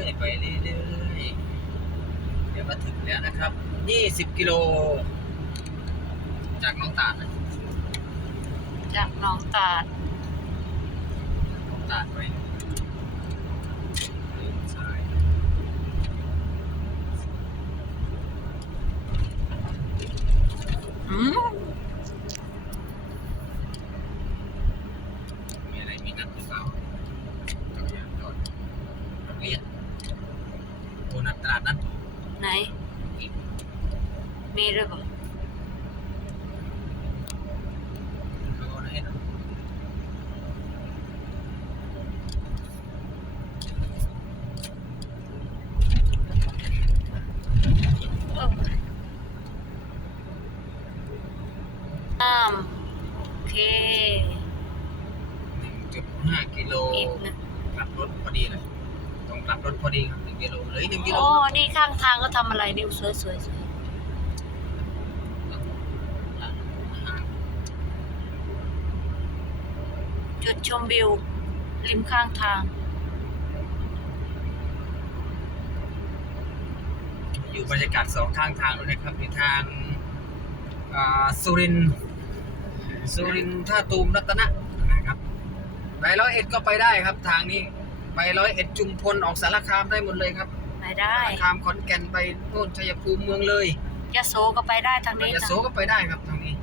รื่อยๆไปเรื่อยๆเดี๋ยวมาถึงแล้วนะครับยี่สิบกิโล จากน้องตาลนะจากหน้องตาดน้องตาลไปเลี้ยวซ้ายอืมมีอะไรมีนัดหรือเปล่าจักรยานจอดนักเรียนโอ้นัดตลาดนัด ไหน มีหรือเปล่าแล้วก็ให้นะเอออ้ามโอเคหนึ่งจุดห้ากิโลอีกหนึ่งกลับรถพอดีเลยต้องกลับรถพอดีครับหนึ่งกิโลเหลยหนึ่งกิโล โอ้ นี่ข้างทางก็ทำอะไรนี่สวยสวยสวย จุดชมวิว ริมข้างทาง อยู่บรรยากาศสองข้างทางเลยนะครับมีทางอ่าสุรินทร์สุรินทร์ท่าตูมรัตนะนะครับไปร้อยเอ็ดก็ไปได้ครับทางนี้ ไปร้อยเอ็ดจุมพลออกสารคามได้หมดเลยครับไปได้สารคามขอนแก่นไปโน่นชัยภูมิเมืองเลยยะโสก็ไปได้ทางไปนี้ยะโสก็ไปได้ครับทางนี้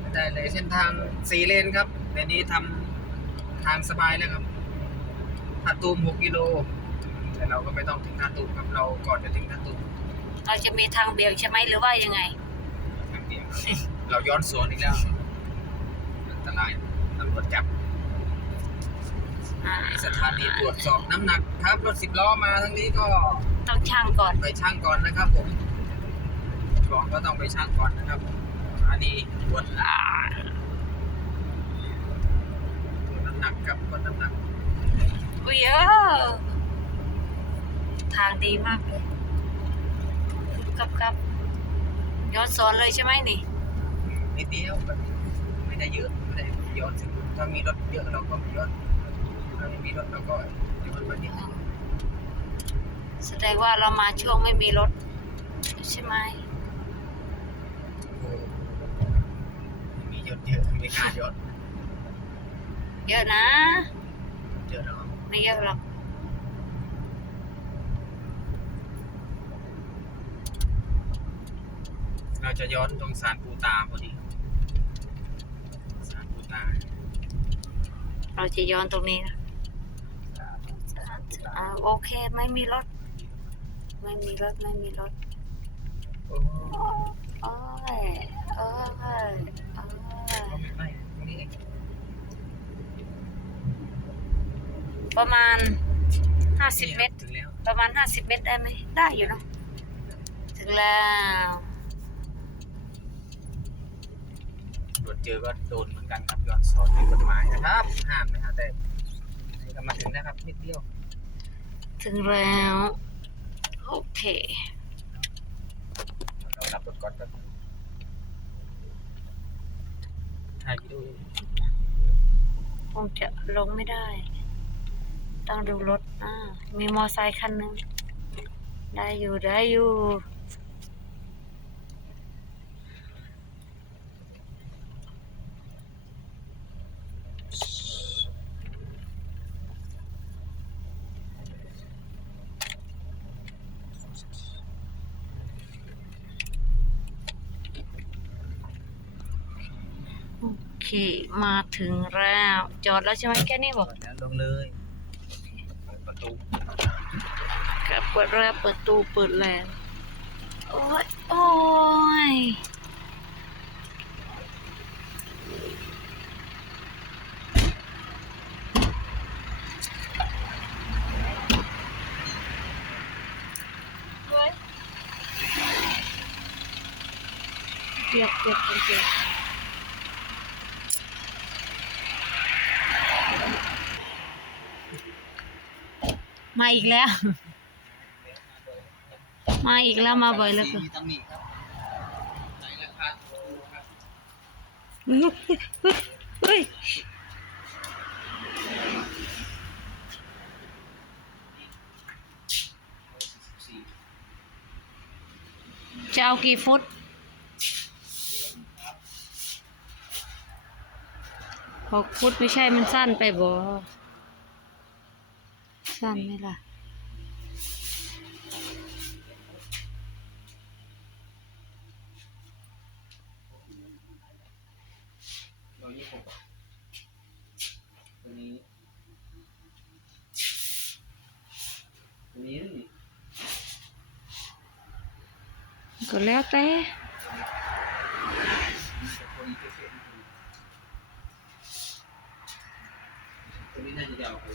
ไปได้เลยเส้นทางสี่เลนครับ ในนี้ทำทางสบายแล้วครับท่าตูมหกกิโล แต่เราก็ไม่ต้องถึงท่าตูมครับเราก่อนจะถึงท่าตูมเราจะมีทางเบี่ยงใช่ไหมหรือว่ายังไง ทางเดียวครับเราย้อนสวนอีกแล้วอันตรายตำรวจจับอ่าสถานีตรวจสอบน้ำหนักครับรถสิบล้อมาทั้งนี้ก็ ต้องช่างก่อน ไปช่างก่อนนะครับผมของก็ต้องไปช่างก่อนนะครับอันนี้ตรวจอ่าตรวจน้ำ หนักกับวัดน้ำหนักอุ้ยเออทางดีมากเลยครับครับย้อนสอนเลยใช่ไหมนี่นิดเดียวแบบไม่ได้เยอะไม่ได้ย้อนถึงถ้ามีรถเยอะเราก็ไม่ย้อนถ้าไม่มีรถเราก็ย้อนมานิดนึงแสดงว่าเรามาช่วงไม่มีรถ ใช่ไหมโอ้โหมียศเยอะไม่กล้าย้อน เยอะนะ เยอะแล้วไม่เยอะหรอกเราจะย้อนตรงสารปูตาพอดีสารปูตา เราจะย้อนตรงนี้นะอ่าโอเคไม่มีรถ ไม่มีรถ ไม่มีรถโอ้โอ้ยโอ้ยโอ้ย ก็ไม่ไม่ตรงนี้เอง ประมาณห้าสิบเมตร ถึงแล้วประมาณห้าสิบเมตรได้ไหมได้อยู่เนาะถึงแล้วตรวจเจอก็โดนเหมือนกันครับย้อนสอนผิดกฎหมายนะครับห้ามนะฮะแต่นี่ก็มาถึงแล้วครับนิดเดียวถึงแล้วโอเคเรารับรถก่อนครับถ่ายวิดีโอคงจะลงไม่ได้ ต้องดูรถอ่ามีมอไซค์คันหนึ่งได้อยู่ได้อยู่ โอเค มาถึงแล้ว จอดแล้วใช่ไหมแค่นี้บอก ลงเลย ตูครับเปิดแล้วเปิดตูเปิดแล้วโอ้ยโอ้ยเปียกเปียกเปียกเปียก มาอีกแล้ว มาอีกแล้วมาบ่อยแล้วเกิจะเอากี่ฟุตหกฟุตไม่ใช่มันสั้นไปบ่ สั้นไหมล่ะ ร้อยยี่สิบหกตัวนี้ตัวนี้นี่ ก็แล้วแต่ ตัวนี้น่าจะยาวไป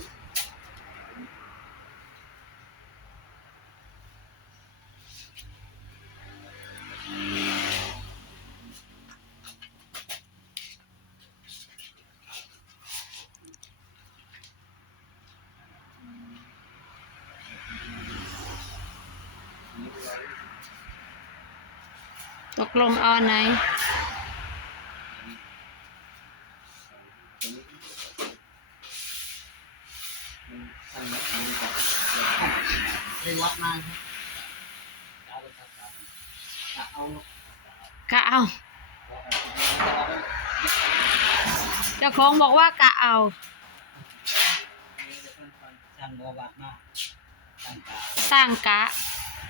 นี่ร้อย ตกลงเอาอันไหนตัวนี้มันสั้นแบบนี้ก่อนได้วัดมาครับเอากะเอา เจ้าของบอกว่ากะเอาสั่งบวัดมาสร้างกะ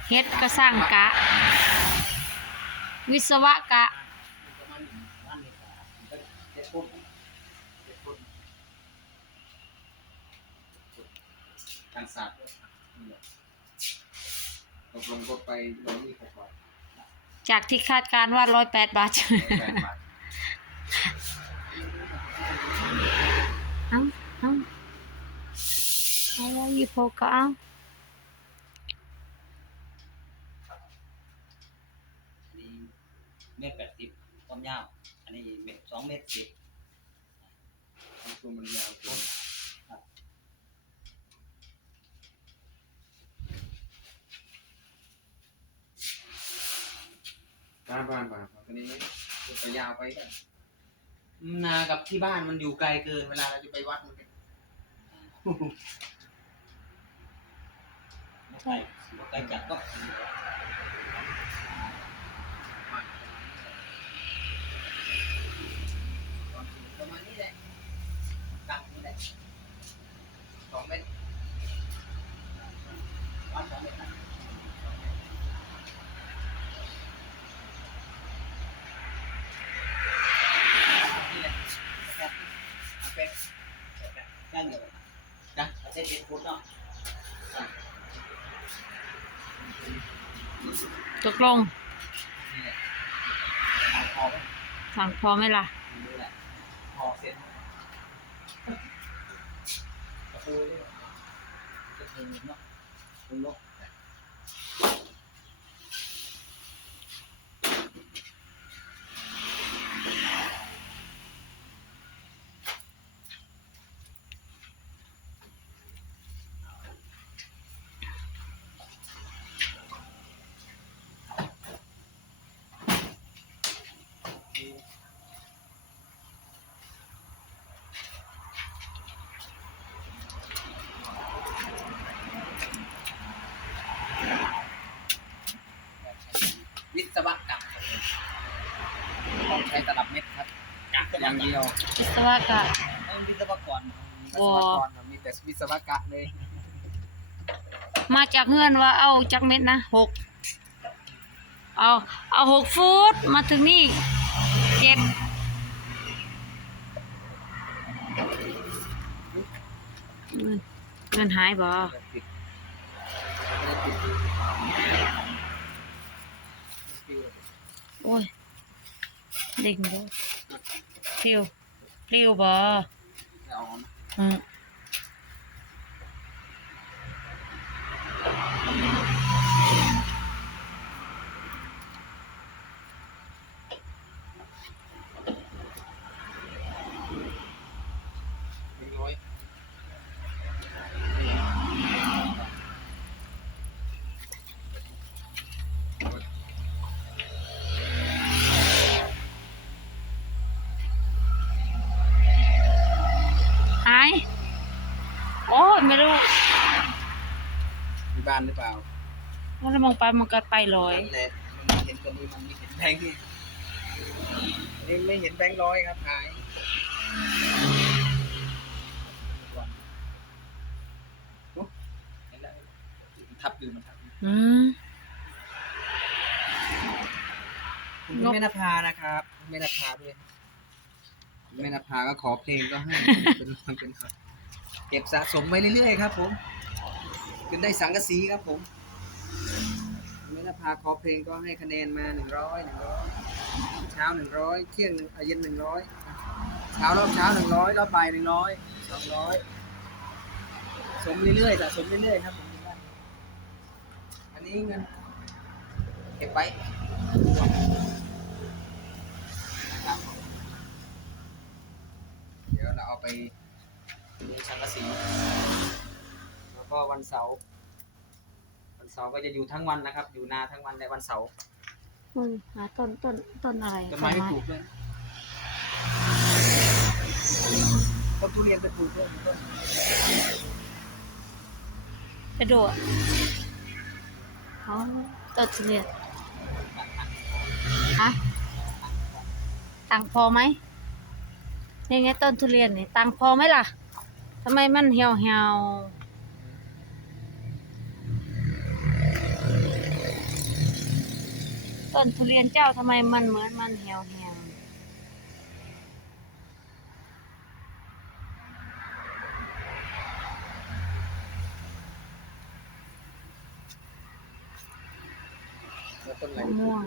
เฮ็ดก็สร้างกะ วิศวะกะประมาณวันนี้ก็เจ็ดฟุตเจ็ดฟุตการสัตว์นี่แหละตกลงก็ไปร้อยยี่สิบกว่าจากที่คาดการณ์ว่าร้อยแปดบาทแปดบาทเอ้าเอ้าเอาร้อยยี่สิบหกก็เอา อันนี้ เมตรแปดสิบความยาว อันนี้เมตรสองเมตรสิบตัวมันยาวเกินบ้านบ้านบ้านตอนนี้ไม่ไปยาวไปกันนากับที่บ้านมันอยู่ไกลเกินเวลาเราจะไปวัดมันก็ไม่ไกลไกลจากก็ ประมาณนี้แหละกลางนี่แหละสองเมตร วัดสองเมตรนะ นี่แหละเอาเป็น ย่างเดียว นะเอาเส้นเจ็ดฟุตเนาะตกลงนี่แหละทางคอไว้สั่งพอไหมล่ะดูแหละคอเส้นกระปูนี่จะเป็นเนาะเป็นนก ต้องใช้ตลับเม็ดครับกักอย่างเดียววิศวกะไม่มีวิศวกรวิศวกรน่ะมีแต่วิศวกะเลย มาจากเงื่อนว่าเอาจากเม็ดนะหกเอาเอาหกฟุตมาถึงนี่เจ็ดเงินเงินหายบ่ติดไม่ได้ติดโอ้ย เด้งบ่เที่ยวเที่ยวบ่ เอานะ อืม หนึ่งร้อย หาย โอ้ยไม่รู้มีบ้านหรือเปล่าว่าแล้วมองไปมันก็ไปลอยนั่นแหละมันเห็นตัวนี้มันไม่เห็นแบงค์นี่อันนี่ไม่เห็นแบงค์ร้อยครับหายก่อนโอ้เห็นแล้วทับอยู่มันทับอยู่อืมคุณแม่นภานะครับแม่นภาด้วยแม่นภาก็ขอเพลงก็ให้เป็นคนเป็นคน เก็บสะสมไว้เรื่อยๆครับผมจนได้สังกะสีครับผมแม่นภาขอเพลงก็ให้คะแนนมาหนึ่งร้อยหนึ่งร้อยเช้าหนึ่งร้อยเที่ยงหนึ่งเย็นหนึ่งร้อยเช้ารอบเช้าหนึ่งร้อยรอบบ่ายหนึ่งร้อยสองร้อยสมเรื่อยๆสะสมเรื่อยๆครับผมอันนี้เงินเก็บไว้เดี๋ยวเราเอาไป ดูชังกะสีแล้วก็วันเสาร์วันเสาร์ก็จะอยู่ทั้งวันนะครับ อยู่นาทั้งวันในวันเสาร์อืมหาต้นต้นต้นอะไรต้นไม้ไปปลูกด้วยต้นทุเรียนไปปลูกด้วยต้นกระโดดอ๋อต้นทุเรียนฮะตังค์พอไหมนี่ไงต้นทุเรียนนี่ตังค์พอไหมล่ะ ทำไมมันเหี่ยวเหี่ยวต้นทุเรียนเจ้าทำไมมันเหมือนมันเหี่ยวเหี่ยวแล้วต้นอะไรมะม่วง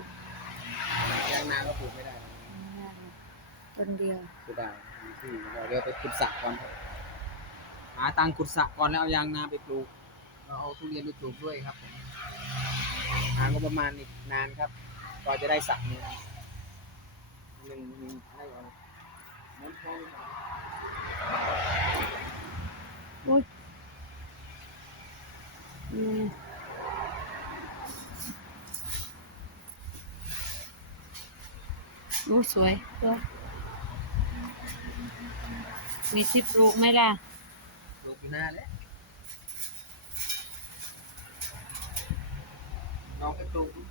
ยางนาก็ปลูกไม่ได้ต้นเดียวปลูกได้มีที่เราเดี๋ยวไปขุดสระก่อนครับ หาตังค์ขุดสระก่อนแล้วเอายางนาไปปลูกเราเอาทุเรียนไปปลูกด้วยครับผมหาก็ประมาณอีกนานครับกว่าจะได้สระหนึ่งหนึ่งหนึ่งให้เอาเหมือนพอเลยครับอุ้ยอืมอู้สวยสวยมีสิบลูกไหมล่ะปลูก อยู่หน้าแล้วลองไปปลูกดู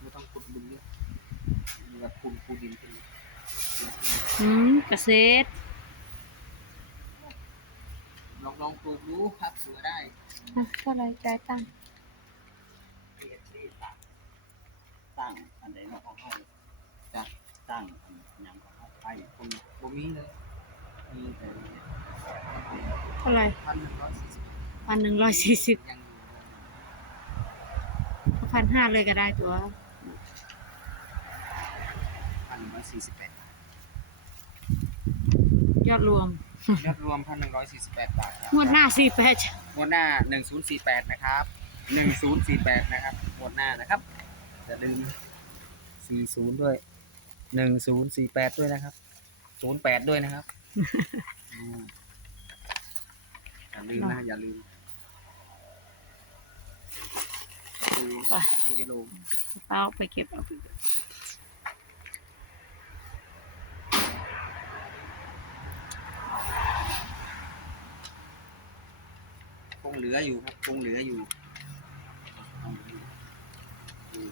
ไม่ต้องขุดดินเยอะมีแบบปูนปูดินขึ้นอืมเกษตรลองลองปลูกดูครับสวยได้อะเท่าไหรจ่ายตังค์ตั้งอันใดมาของเขาจ้ะ ตั้งอันหยังของเขาไปผมผมมีเลยมีแต่เท่าไหรพันหนึ่งร้อยสี่สิบพันหนึ่งร้อยสี่สิบยังอยู่พันห้าเลยก็ได้ตัวพันหนึ่งร้อยสี่สิบแปดยอดรวมยอดรวมพันหนึ่งร้อยสี่สิบแปดบาทครับงวดหน้าสี่แปดงวดหน้าหนึ่งศูนย์สี่แปดนะครับหนึ่งศูนย์สี่แปดนะครับงวดหน้านะครับอย่าลืมสี่ศูนย์ด้วย หนึ่งศูนย์สี่แปดด้วยนะครับศูนย์แปดด้วยนะครับอืมอย่าลืมนะอย่าลืมไปสี่กิโลเอาไปเก็บเอาไปเก็บคงเหลืออยู่ครับคงเหลืออยู่เอาไปตัวแม่หนึ่ง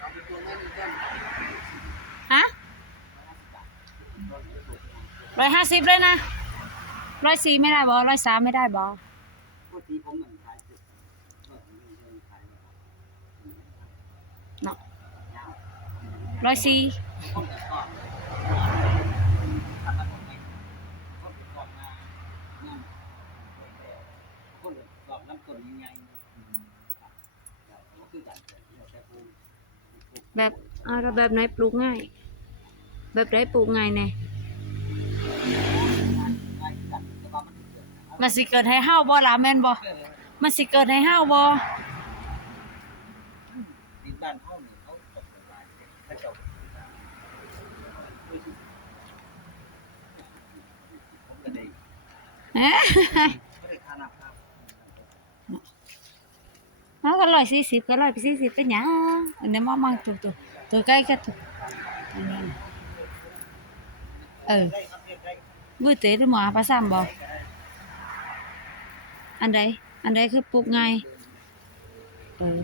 ต้น ฮะร้อยห้าสิบเลยนะร้อยสี่ไม่ได้บอร้อยสามไม่ได้บอเหนายจุดเออมีเงินขายเนาะร้อยสี่คนแต่ก่อนทำมาหลยคนแต่ก่อนมาเนี่ยคนแต่ก่อนน้ำตนยังไงอืมครับแล้วก็คือกันเราแต่ปลูกปลูก แบบอ่าแล้วแบบไหนปลูกง่าย แบบไหนปลูกง่ายแน่ง่ายกันแต่ว่ามันเกิดนะครับมันสิเกิดให้ห้าวบ่ล่ะแม่นบ่เพื่อเลยมันสิเกิดให้ห้าวบ่ดินบ้านเขาเนี่ยเขาตกลายพระเจ้าผมก็ได้ เอ๊ะก็ได้ค่าน้ำครับเอาก็ร้อยสี่สิบก็ร้อยไปสี่สิบเป็นหยังอันนี้มามาตัวตัวตัวใกล้ก็ตัวเออมือเตะหรือหมาปลาซ้ำบ่อันใดอันใดคือปลูกไงเออ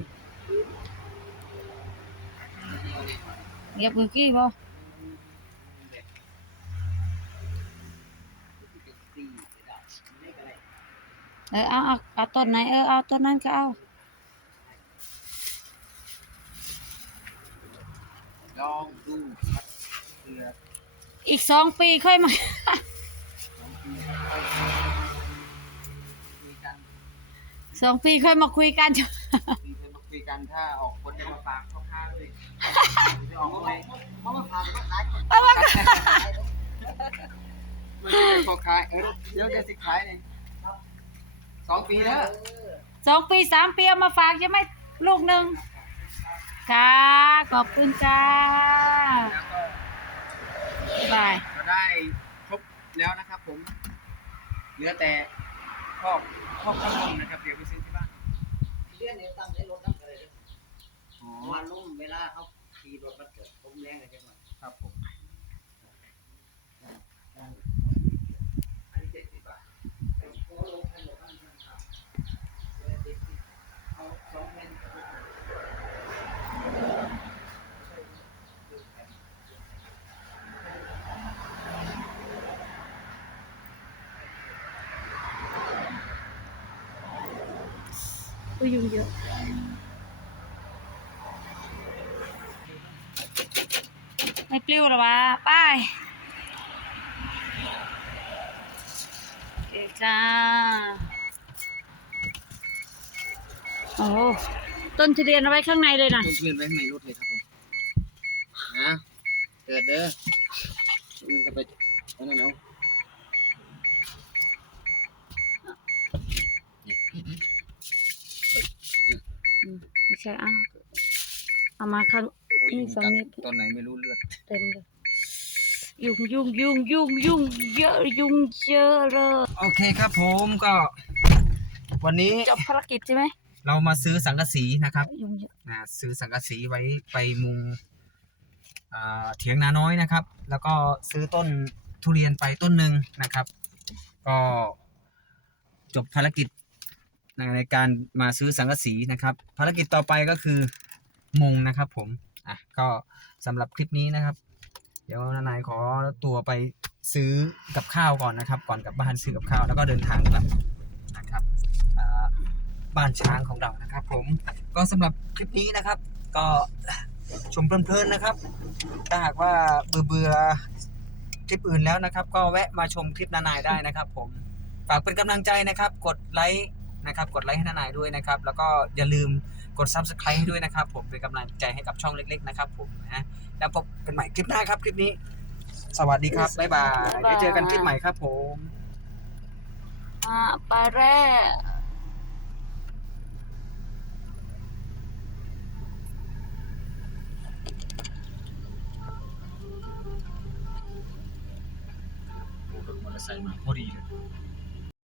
เหยียบมือกี้บ่เออเอาเอาเอาต้นไหนเออเอาต้นนั้นก็เอา ลองดูครับเพื่ออีกสองปีค่อยมาคุยกันสองปีค่อยมาคุยกันจ้ะมีเพื่อนมาคุยกันถ้าออกคนจะมาฝากพ่อค้าด้วยจะออกอะไรเพราะว่าฝากก็ขายมันเป็นพ่อค้าเออเดี๋ยวจะสิขายเลยสองปีแล้วสองปีสามปีเอามาฝากใช่ไหมลูกหนึ่ง ค่ะ ขอบคุณจ้าแล้วก็บายก็ได้ครบแล้วนะครับผม เหลือแต่ครอบครอบข้างบนนะครับ เดี๋ยวไปซื้อที่บ้านเรื่องนี้ตั้งได้รถน้ำอะไรเลยอ๋อมาลุ่มเวลาเขาขี่รถมันเกิดผมแรงเลยจังหวะครับผม อันนี้เจ็ดสิบบาทโอ้ลงให้หมดทั้งนั้นครับเออเจ็ดสิบเอาสองแผ่น อุ้ยยุงเยอะไม่ปลิวหรอวะไป้ายโอเคจ้าโอ้ต้นทุเรียนเอาไว้ข้างในเลยนะต้นทุเรียนไว้ข้างในรถเลยครับผมนะเกิดเด้อมันจะไปนั่นเอา ไม่ใช่อะเอามาข้างโอ้ยนี่ฝั่งนี้ตอนไหนไม่รู้เลือดเต็มเลยยุ่งยุ่งยุ่งยุ่งยุ่งเยอะยุ่งเยอะเลยโอเคครับผมก็ วันนี้จบภารกิจใช่ไหมเรามาซื้อสังกะสีนะครับยุ่งเยอะนะซื้อสังกะสีไว้ไปมุงอ่าเถียงนาน้อยนะครับ แล้วก็ซื้อต้นทุเรียนไปต้นหนึ่งนะครับ ก็จบภารกิจ ในการมาซื้อสังกะสีนะครับ ภารกิจต่อไปก็คือมุงนะครับ ผมอะก็สำหรับคลิปนี้นะครับ เดี๋ยวนายขอตัวไปซื้อกับข้าวก่อนนะครับ ก่อนกลับบ้านซื้อกับข้าวแล้วก็เดินทางกลับนะครับบ้านช้างของเรานะครับ ผมก็สำหรับคลิปนี้นะครับ ก็ชมเพลินๆนะครับ ถ้าหากว่าเบื่อเบื่อคลิปอื่นแล้วนะครับ ก็แวะมาชมคลิปนานายได้นะครับ ผมฝากเป็นกำลังใจนะครับ กดไลค์ นะครับกดไลค์ให้นานายด้วยนะครับ แล้วก็อย่าลืมกด subscribe ให้ด้วยนะครับ ผมเป็นกำลังใจให้กับช่องเล็ก ๆ นะครับ ผมนะแล้วพบกันใหม่คลิปหน้าครับคลิปนี้ สวัสดีครับบ๊ายบายเดี๋ยวเจอกันคลิปใหม่ครับผม อ่าไปแร่รถมอเตอร์ไซค์มาพอดีเลย